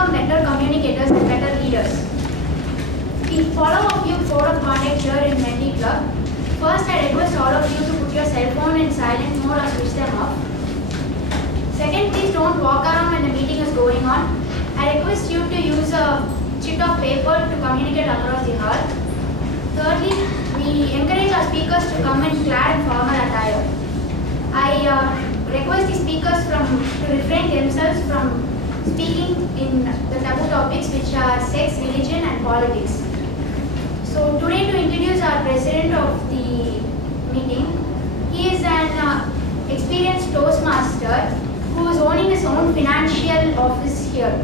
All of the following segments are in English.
become better communicators and better leaders. We follow a few code of conduct here in Medley Club. First, I request all of you to put your cell phone in silent mode or switch them off. Second, please don't walk around when the meeting is going on. I request you to use a sheet of paper to communicate across the hall. Thirdly, we encourage our speakers to come in clad in formal attire. I request the speakers to refrain themselves from speaking in the taboo topics which are sex, religion and politics. So today, to introduce our president of the meeting, he is an experienced Toastmaster who is owning his own financial office here.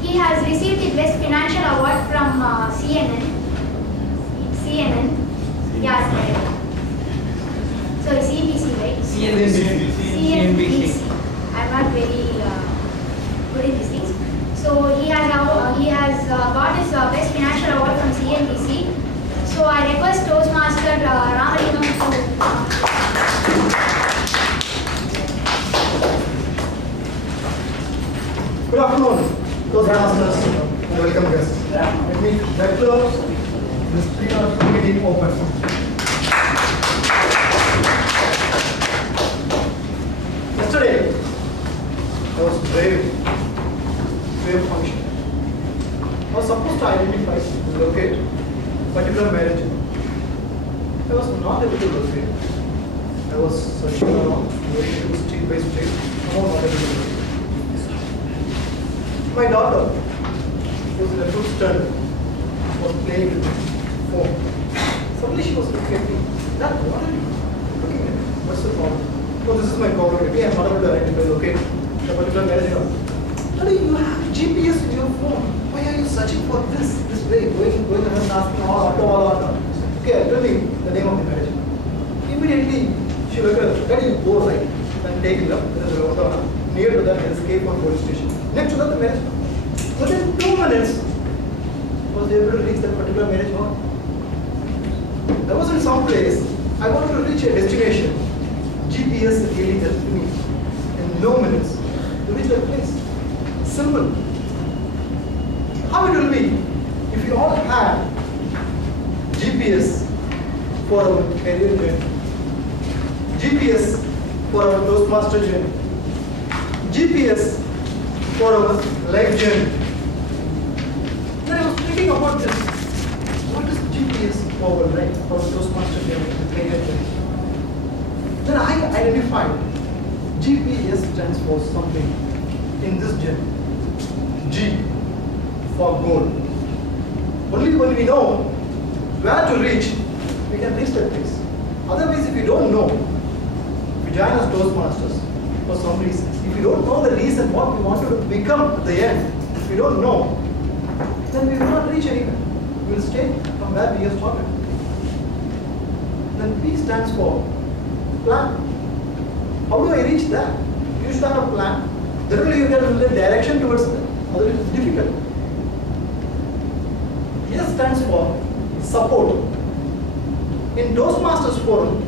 He has received the Best Financial Award from CNN. Yeah, right. So CNBC, right? CNBC. I'm not very good in these things. So he has got his Best Financial Award from CNBC. So I request Toastmaster Ramalingam to. Good afternoon, Toastmasters and welcome guests. Let me declare this pre-hour meeting open. Yesterday, I was brave function. I was supposed to identify and locate particular marriage. I was not able to locate. I was searching around, going into street by street. I was not able to locate. My daughter, who was in a fruit stand, was playing with the phone. Suddenly she was looking at me. Dad, what are you looking at? What's the problem? Oh, this is my problem. Maybe I'm not able to identify, locate a particular marriage. Daddy, you have GPS in your phone. Why are you searching for this way? Going ahead and asking all. Okay, tell me the name of the marriage. Immediately, she looked at us. Daddy, you go right and take it up. Near to that, escape from police station. Next to that, the marriage. Within 2 minutes, was able to reach that particular marriage hall. I was in some place. I wanted to reach a destination. GPS really helped me in no minutes to reach that place. Simple. How it will be if we all had GPS for our career journey, GPS for our Toastmaster journey, GPS for our life journey. Then I was thinking about this. What is GPS for our life, for our Toastmaster journey, the career journey? Then I identified GPS stands for something in this journey. G for goal. Only when we know where to reach, we can reach that place. Otherwise, if we don't know, if we join as Toastmasters for some reason, if we don't know the reason what we want to become at the end, if we don't know, then we will not reach anywhere. We will stay from where we have started. Then P stands for plan. How do I reach that? You should have a plan. Then only you get the direction towards that. Otherwise it is difficult. S stands for support. In Toastmasters Forum,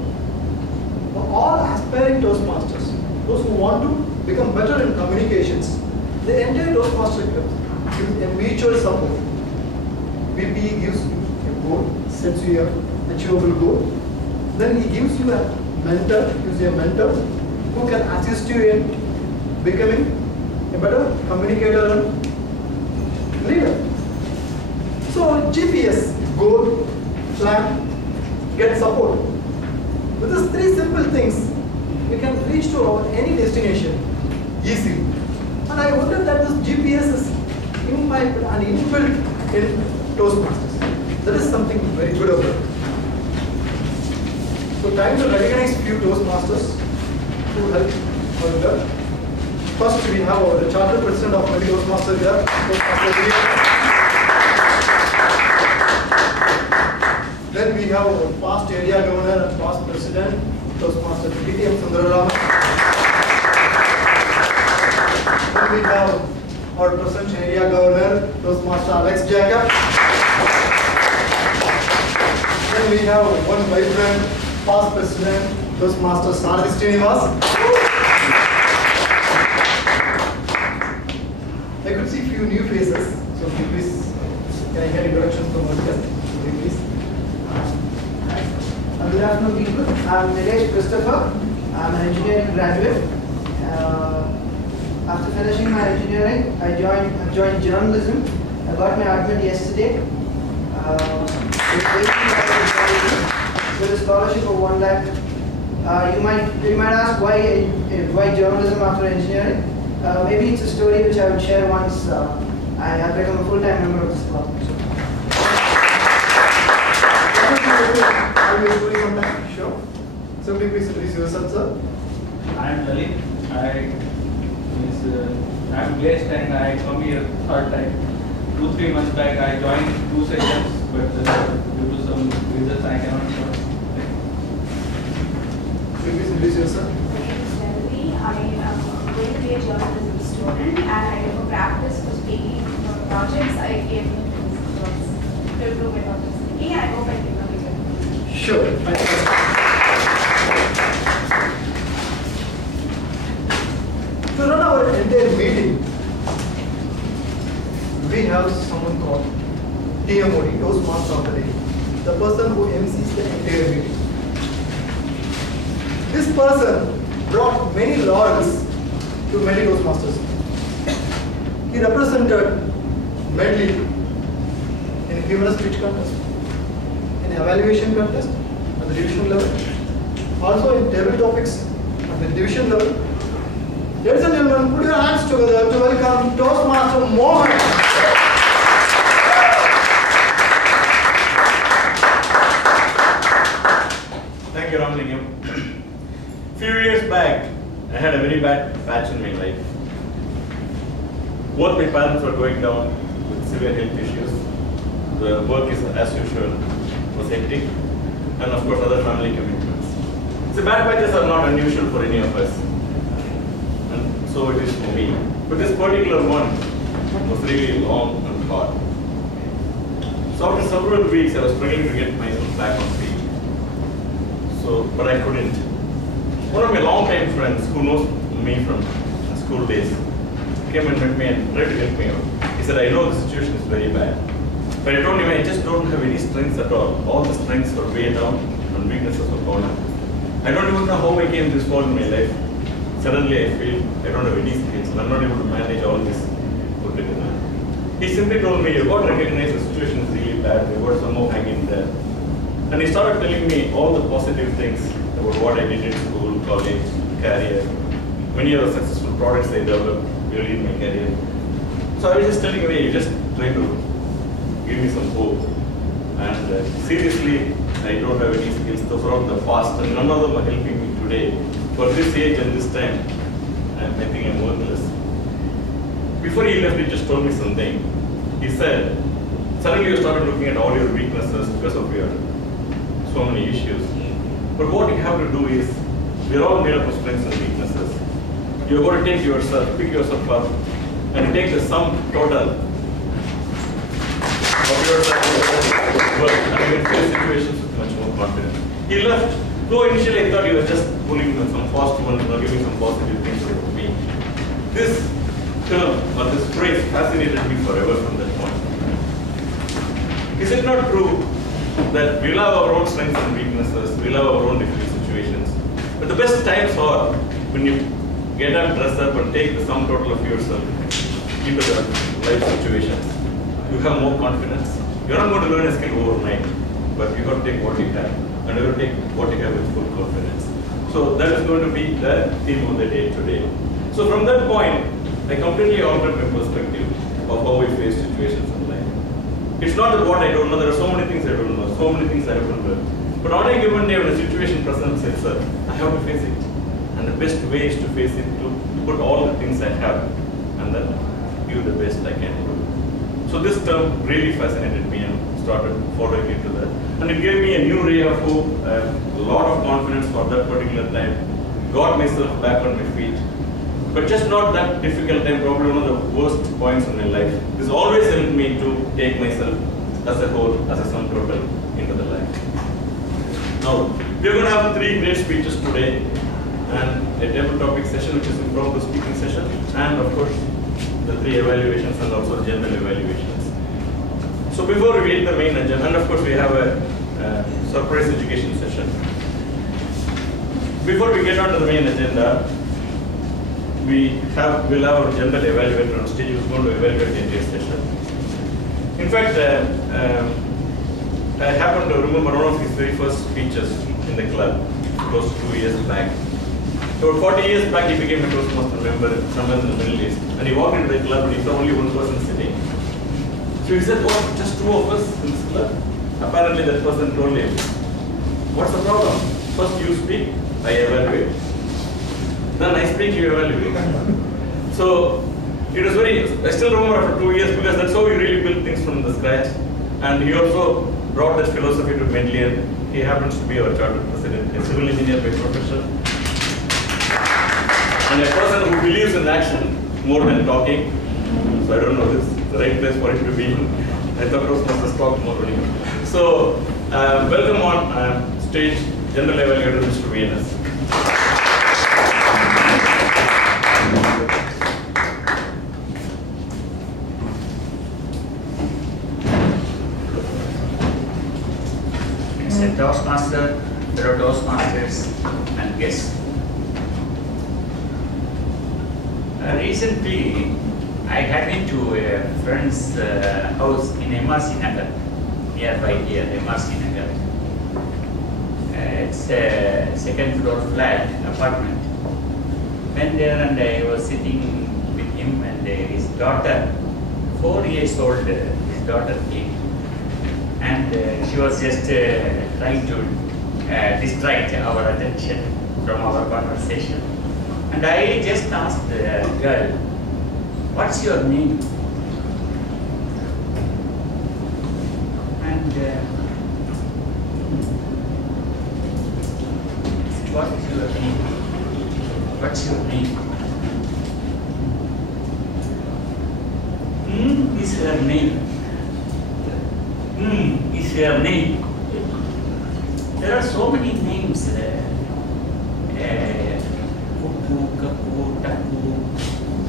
for all aspiring Toastmasters, those who want to become better in communications, the entire Toastmaster Club gives a mutual support. VP gives you a goal, sets you an achievable goal. Then he gives you a mentor, gives you a mentor who can assist you in becoming a better communicator and leader. So GPS, goal, plan, get support. With these 3 simple things, we can reach to any destination easily. And I wonder that this GPS is inbuilt in Toastmasters. That is something very good about it. So time to recognize few Toastmasters who help our work. First, we have our Charter President of Medley Toastmaster here, Toastmaster. Then we have our past area governor and past president, Toastmaster DTM Sundararaman. Then we have our present area governor, Toastmaster Alex Jacob. Then we have one vibrant past president, Toastmaster Sarthi Srinivas. I could see I'm Nilesh Christopher. I'm an engineering graduate. After finishing my engineering, I joined journalism. I got my admit yesterday. With a scholarship of 1 lakh. You might ask why journalism after engineering. Maybe it's a story which I would share once I have become a full-time member of this club. Are you doing sometime? Sure. Simply please introduce yourself, sir. I am Medley. I'm blessed and I come here third time. 2-3 months back I joined 2 sessions, but due to some reasons I cannot join. Please introduce yourself. My name is Medley. I am going to be a journalism student and I for practice for speaking for projects. I came to improve my public speaking and I hope I can become it. Sure. To run our entire meeting, we have someone called TMOD, Toastmaster of the Day, the person who MCs the entire meeting. This person brought many laurels to many Toastmasters. He represented Medley in humorous speech contest, in evaluation contest at the division level, also in table topics at the division level. Ladies and gentlemen, put your hands together to welcome Toastmaster Mohan. Thank you, Ramlingam. Few years back, I had a very bad patch in my life. Both my parents were going down with severe health issues. The work is, as usual, was hectic, and of course other family commitments. The bad patches are not unusual for any of us. So it is for me. But this particular one was really long and hard. So after several weeks, I was struggling to get myself back on feet. But I couldn't. One of my long-time friends who knows me from school days came and met me and tried to help me out. He said, I know the situation is very bad. But I told him I just don't have any strengths at all. All the strengths are way down and weaknesses are gone up. I don't even know how I came this far in my life. Suddenly I feel I don't have any skills and I'm not able to manage all this. He simply told me, you got to recognize the situation is really bad, you got some more hanging there. And he started telling me all the positive things about what I did in school, college, career, many other successful products I developed early in my career. So I was just telling him, hey, you just try to give me some hope. And seriously, I don't have any skills. Those are all the past and none of them are helping me today. For this age and this time, I think I'm worthless. Before he left, he just told me something. He said, suddenly you started looking at all your weaknesses because of your so many issues. But what you have to do is, we're all made up of strengths and weaknesses. You're going to take yourself, pick yourself up, and take the sum total of yourself and you can face situations with much more confidence. He left. Though initially I thought he was just pulling some fast ones or giving some positive things to me. This term or this phrase fascinated me forever from that point. Is it not true that we love our own strengths and weaknesses, we love our own difficult situations, but the best times are when you get up, dress up and take the sum total of yourself into the life situations. You have more confidence. You're not going to learn a skill overnight, but you have to take what you have. And you will take what you have with full confidence. So that is going to be the theme of the day today. So from that point, I completely altered my perspective of how we face situations in life. It's not that what I don't know, there are so many things I don't know, so many things I haven't learned. But on a given day when a situation presents itself, I have to face it. And the best way is to face it, to put all the things I have and then give the best I can do. So this term really fascinated me and started following into that. And it gave me a new ray of hope, a lot of confidence for that particular time. Got myself back on my feet. But just not that difficult time, probably one of the worst points in my life. This always helped me to take myself as a whole, as a sum total into the life. Now, we're going to have 3 great speeches today, and a table topic session, which is impromptu speaking session, and of course, the 3 evaluations and also general evaluations. So before we read the main agenda, and of course we have a surprise education session. before we get on to the main agenda, we'll have our general evaluator on stage who's going to evaluate the entire session. In fact, I happen to remember one of his very first speeches in the club, close to 2 years back. About 40 years back, he became a Toastmaster member somewhere in the Middle East. And he walked into the club and he saw only one person sitting. So he said, "What, just two of us in this club?" Apparently that person told him, "What's the problem? First you speak, I evaluate. Then I speak, you evaluate." So it was very, I still remember after 2 years, because that's how we really built things from the scratch. And he also brought that philosophy to Medley, and he happens to be our chartered president, a civil engineer by profession. And a person who believes in action more than talking. So I don't know if this is the right place for him to be. I thought Toastmasters talk more only. So welcome on stage, General Evaluator Mr. Venus. Mr. Toastmaster, fellow Toastmasters, and guests. Recently, I had been to a friend's house in MRC Nagar, nearby here, MRC Nagar. It's a second floor flat apartment. Went there and I was sitting with him and his daughter, 4 years old, his daughter came. And she was just trying to distract our attention from our conversation. And I just asked the girl, "What's your name?" And what is your name? What's your name? Is her name. Is her name. There are so many names. Kuku, Kaku, Taku,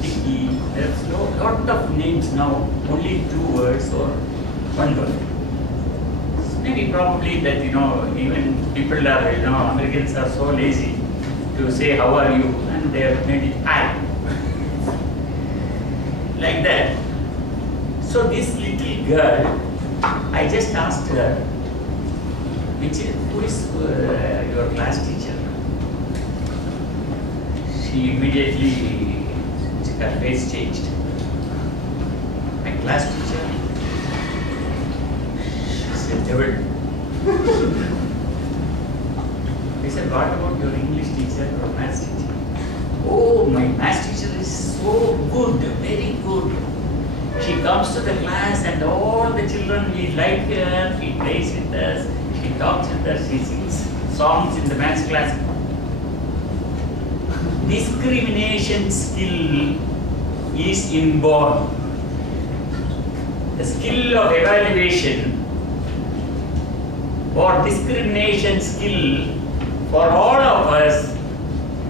Tiki. There's a lot of names now. Only 2 words or 1 word. Maybe probably that, even people are, Americans are so lazy to say how are you, and they have made it I. Like that. So this little girl, I just asked her, who is your class teacher? She immediately, her face changed. My class teacher? She said, "Devil." I said, "What about your English teacher or maths teacher?" "Oh, my maths teacher is so good, very good. She comes to the class and all the children, we like her, she plays with us, she talks with us, she sings songs in the maths class." Discrimination skill is inborn. The skill of evaluation or discrimination skill for all of us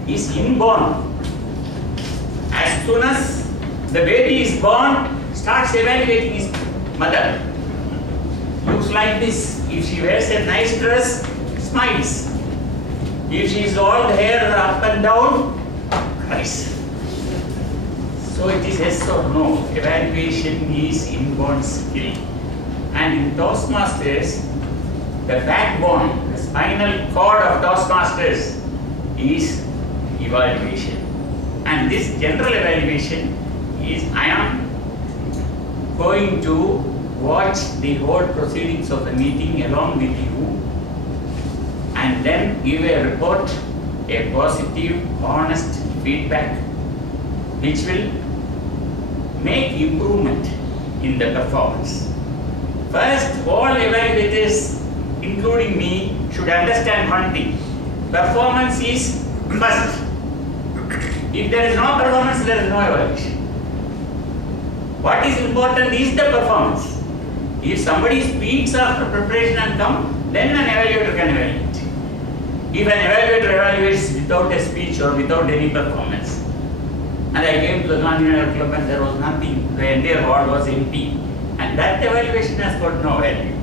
is inborn. As soon as the baby is born, starts evaluating his mother. Looks like this. If she wears a nice dress, smiles. If she is all hair up and down, cries. So it is yes or no. Evaluation is inborn skill. And in Toastmasters, the backbone, the spinal cord of Toastmasters is evaluation. And this general evaluation is, I am going to watch the whole proceedings of the meeting along with you and then give a report, a positive, honest feedback which will make improvement in the performance. First, all evaluators, including me, should understand one thing. Performance is first. If there is no performance, there is no evaluation. What is important is the performance. If somebody speaks after preparation and come, then an evaluator can evaluate. If an evaluator evaluates without a speech or without any performance, and I came to the Gandhinagar Club and there was nothing, the entire hall was empty, and that evaluation has got no value.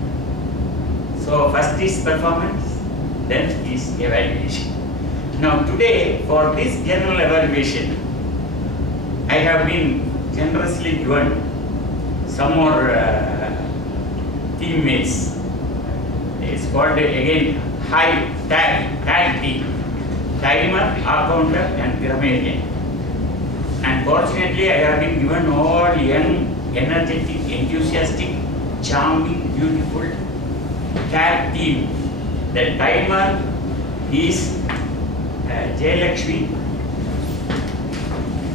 So first is performance, then is evaluation. Now today, for this general evaluation, I have been generously given some more teammates. It's called again high tag team: timer, accounter, and grammarian. And fortunately, I have been given all young, energetic, enthusiastic, charming, beautiful tag team. The timer is Jayalakshmi.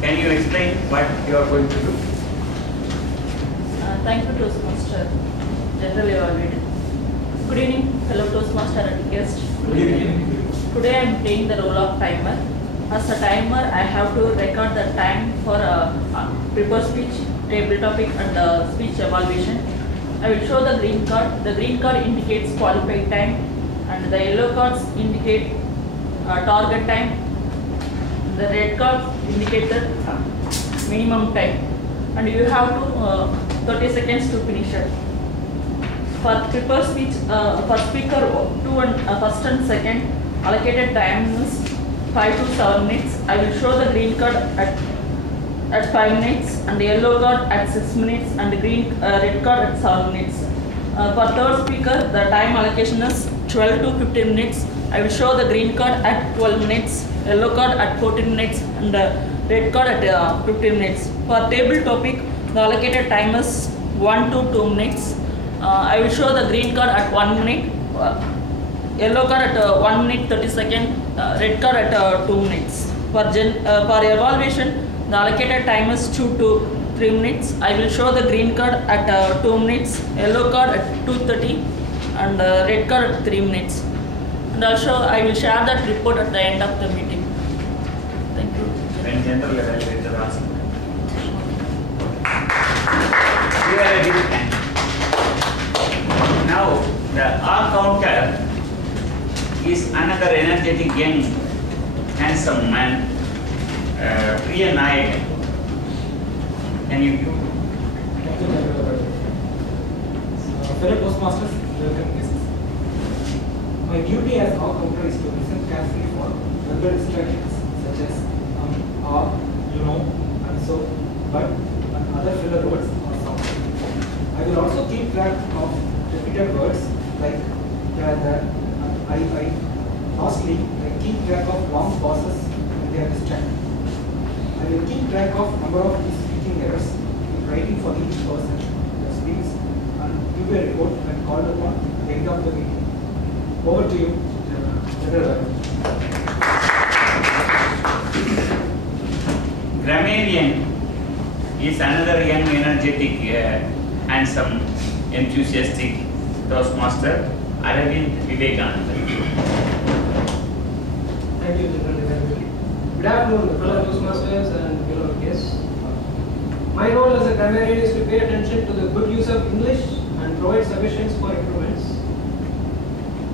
Can you explain what you are going to do? Thank you, Toastmaster. General evaluator. Good evening, fellow Toastmaster and guests. Good evening. Today I am playing the role of timer. As a timer, I have to record the time for prepare speech, table topic, and speech evaluation. I will show the green card. The green card indicates qualified time, and the yellow cards indicate target time. The red cards indicate the minimum time, and you have to 30 seconds to finish it. For prepare speech, for speaker 2 and first and second, allocated time is 5 to 7 minutes. I will show the green card at 5 minutes, and the yellow card at 6 minutes, and the red card at 7 minutes. For third speaker, the time allocation is 12 to 15 minutes. I will show the green card at 12 minutes, yellow card at 14 minutes, and the red card at 15 minutes. For table topic, the allocated time is 1 to 2 minutes. I will show the green card at 1 minute, yellow card at 1 minute 30 seconds, red card at 2 minutes. For evaluation, the allocated time is 2 to 3 minutes. I will show the green card at 2 minutes, yellow card at 2:30, and red card at 3 minutes. And also, I will share that report at the end of the meeting. Thank you. When general evaluator asks, you are a big fan. Now, the R counter is another energetic, young, handsome man, Priya Nayak. Can you give? Fellow Toastmasters, welcome guests. My duty as R counter is to listen carefully for verbal instructions such as you know, and so, but, and other filler words or sounds. I will also keep track of repeated words like the, I. Lastly, I keep track of long pauses when they are distracted. I will keep track of number of speaking errors in writing for each person that speaks and give a report when called upon at the end of the meeting. Over to you, General. Grammarian is another young, energetic, handsome, enthusiastic Toastmaster, Aravind Vivekananda. Thank you, General. Good afternoon, fellow Toastmasters and fellow guests. My role as a grammarian is to pay attention to the good use of English and provide suggestions for improvements.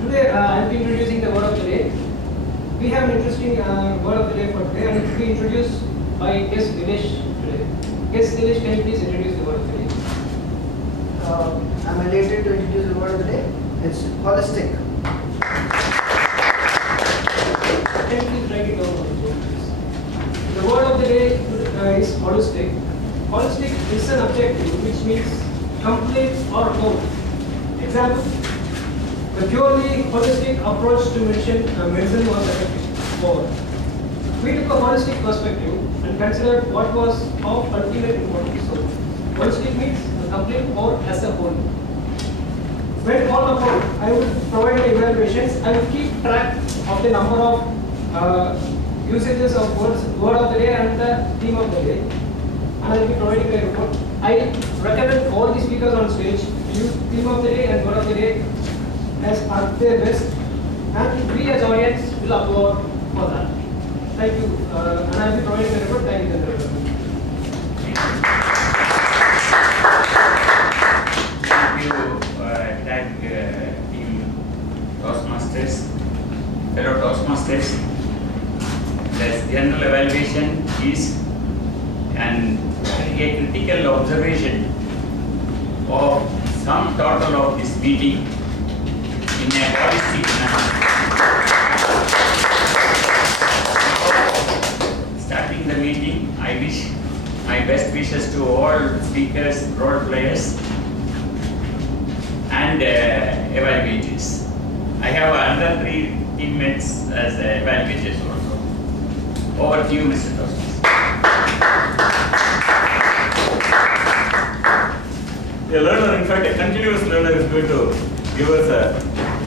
Today, I will be introducing the word of the day. We have an interesting word of the day for today, and it will be introduced by guest Dinesh today. Guest Dinesh, can you please introduce the word of the day? I'm elated to introduce the word of the day. It's holistic. Can you please write it down on the board, please? The word of the day is holistic. Holistic is an adjective which means complete or whole. Example: the purely holistic approach to medicine was effective. Or we took a holistic perspective and considered what was of ultimate importance. So, holistic means a complete or as a whole. When called upon, I would provide the evaluations. I would keep track of the number of usages of word of the day and the theme of the day, and I will be providing a report. I recommend all the speakers on stage to use theme of the day and word of the day as at their best, and we as audience will applaud for that. Thank you, and I will be providing a report. Thank you, Chandra. Thank you, tag team Toastmasters, fellow Toastmasters. The general evaluation is a critical observation of sum total of this meeting in a holistic manner. wishes to all speakers, role players, and evaluators. I have another 3 teammates as evaluators also. Over to you, Mr. Toastmaster. A learner, in fact, a continuous learner is going to give us a